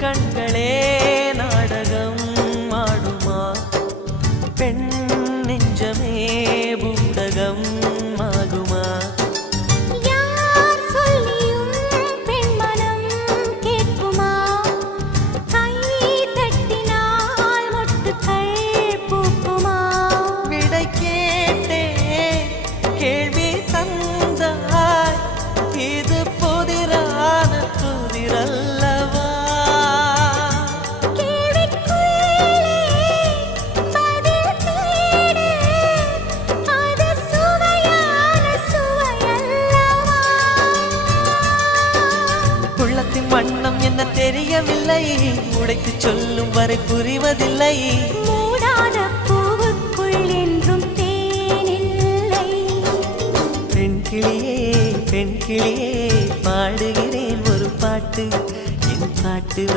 கண்களே நாடகம் ஆடுமா பெண் நெஞ்சமே பூடகம் ஆகுமா யார் சொல்லியும் பெண் மனம் கேட்குமா கை தட்டினால் மொட்டுக்கள் பூக்குமா விடை கேட்டே கேள்வி தந்தாய் இது புதிரான புதிரல்லவா உள்ளத்தின் வண்ணம் என்ன தெரியவில்லை உடைத்து சொல்லும் வரை புரிவதில்லை மூடாத பூவுக்குள் என்றும் தேனில்லை பெண் கிளியே பாடுகிறேன் ஒரு பாட்டு என் பாட்டு